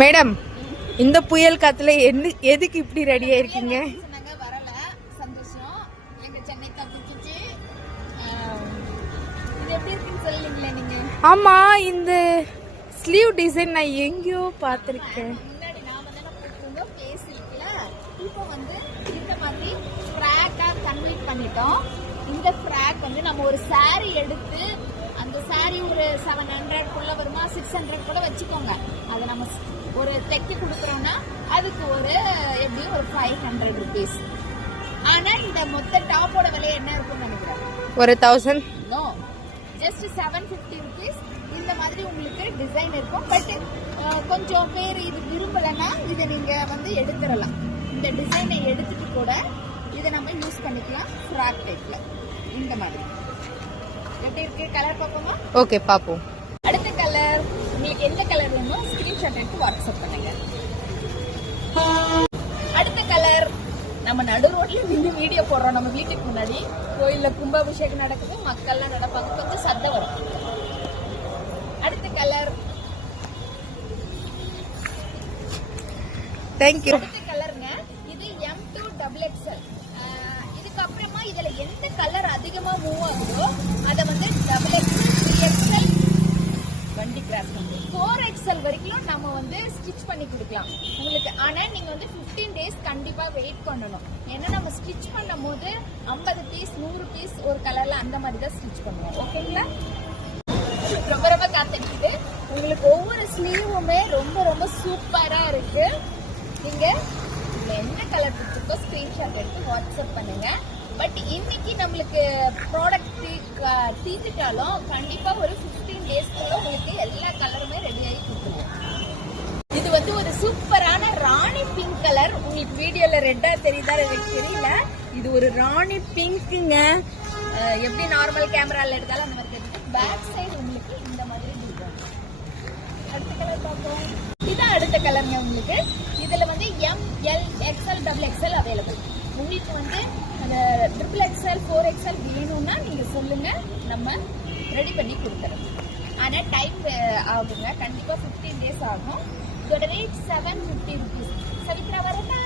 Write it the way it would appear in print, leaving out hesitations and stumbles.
Madam, இந்த புயல் காத்துல எதுக்கு இப்படி ரெடியா இருக்கீங்க? வரல, சந்தோஷம். எங்க சென்னை தப்பிச்சிச்சு. இது எப்படி இருக்குன்னு சொல்லுங்களே நீங்க. ஆமா, இந்த ஸ்லீவ் டிசைன் நான் எங்கேயோ பார்த்திருக்கேன். முன்னாடி நாம தானே போட்டிருந்தோம் ஃபேஸ் இருக்குல. இப்போ வந்து இந்த மாதிரி ஃப்ராக்கா கன்வெர்ட் பண்ணிட்டோம். இந்த ஃப்ராக் வந்து நம்ம ஒரு saree எடுத்து அந்த saree ஒரு 700 குள்ள வருமா, 600 கூட வச்சுக்கோங்க. அதை நம்ம ஒரு தைக்க கொடுக்குறோம்னா அதுக்கு ஒரு எப்படியும் ஒரு 500 rupees. ஆனா இந்த மொத்த டாப்போட விலை என்ன இருக்கும்னு நினைக்கிறேன்? ஒரு 1000. No, just 750 rupees. இந்த மாதிரி உங்களுக்கு டிசைன் இருக்கும். பட் கொஞ்சம் பேர் இது விரும்பலைன்னா இதை நீங்க வந்து எடுத்துடலாம். இந்த டிசைனை எடுத்துட்டு கூட இதை நம்ம யூஸ் பண்ணிக்கலாம் ஃப்ராக் டைப்ல. இந்த மாதிரி எப்படி இருக்கு? கலர் பார்ப்போமா? ஓகே, பாப்போம். அடுத்த கலர் உங்களுக்கு எந்த கலர் வேணுமோ ஸ்கிரீன்ஷாட் எடுத்து வாட்ஸ்அப் பண்ணுங்க. அடுத்த கலர் நம்ம நடு ரோட்ல நின்று வீடியோ போடுறோம். நம்ம வீட்டுக்கு முன்னாடி கோயில்ல கும்பாபிஷேகம் நடக்குது, மக்கள்லாம் நடப்பாங்க, கொஞ்சம் சத்தம் வரும். அடுத்த கலர் தேங்க்யூ. அடுத்த கலருங்க, இது M2 XXL. இதுக்கப்புறமா இதுல எந்த கலர் அதிகமா மூவ் ஆகுதோ அதை வந்து XXL, 3XL, வண்டி கிராஸ் 4XL வரைக்கும் நம்ம வந்து ஸ்டிச் பண்ணி கொடுக்கலாம் உங்களுக்கு. ஆனா நீங்க வந்து 15 days கண்டிப்பா வெயிட் பண்ணணும். ஏன்னா நம்ம ஸ்டிச் பண்ணும் போது 50 பீஸ் 100 பீஸ் ஒரு கலர்ல அந்த மாதிரி தான் ஸ்டிச் பண்ணுவோம். ஓகேங்களா? ரொம்ப ரொம்ப காத்துட்டு உங்களுக்கு ஒவ்வொரு ஸ்லீவுமே ரொம்ப ரொம்ப சூப்பரா இருக்கு. நீங்க என்ன கலர் பிடிச்சிருக்கோ ஸ்கிரீன்ஷாட் எடுத்து வாட்ஸ்அப் பண்ணுங்க. பட் இன்னைக்கு நம்மளுக்கு ப்ராடக்ட் தீர்த்துட்டாலும் கண்டிப்பா ஒரு 15 டேஸ்க்குள்ள உங்களுக்கு எல்லா கலருமே ரெடி ஆகி கொடுத்துருவோம். இது வந்து ஒரு சூப்பரான ராணி பிங்க் கலர். உங்களுக்கு வீடியோல ரெட்டா தெரியுதா எனக்கு தெரியல. இது ஒரு ராணி பிங்க்குங்க. எப்படி நார்மல் கேமரால எடுத்தாலும் அந்த மாதிரி தெரியுது. பேக் சைடு உங்களுக்கு இந்த மாதிரி இருக்கும். அடுத்த கலர் பார்ப்போம். இதான் அடுத்த கலருங்க உங்களுக்கு. இதுல வந்து ML, XL, XXL அவைலபிள். உங்களுக்கு வந்து அந்த XXL, 4XL வேணும்னா நீங்க சொல்லுங்க, நம்ம ரெடி பண்ணி கொடுத்துறோம். ஆனா டைம் ஆகுங்க, கண்டிப்பா 15 days ஆகும். இதோட ரேட் 750 rupees. சவித்ரா வரட்டா?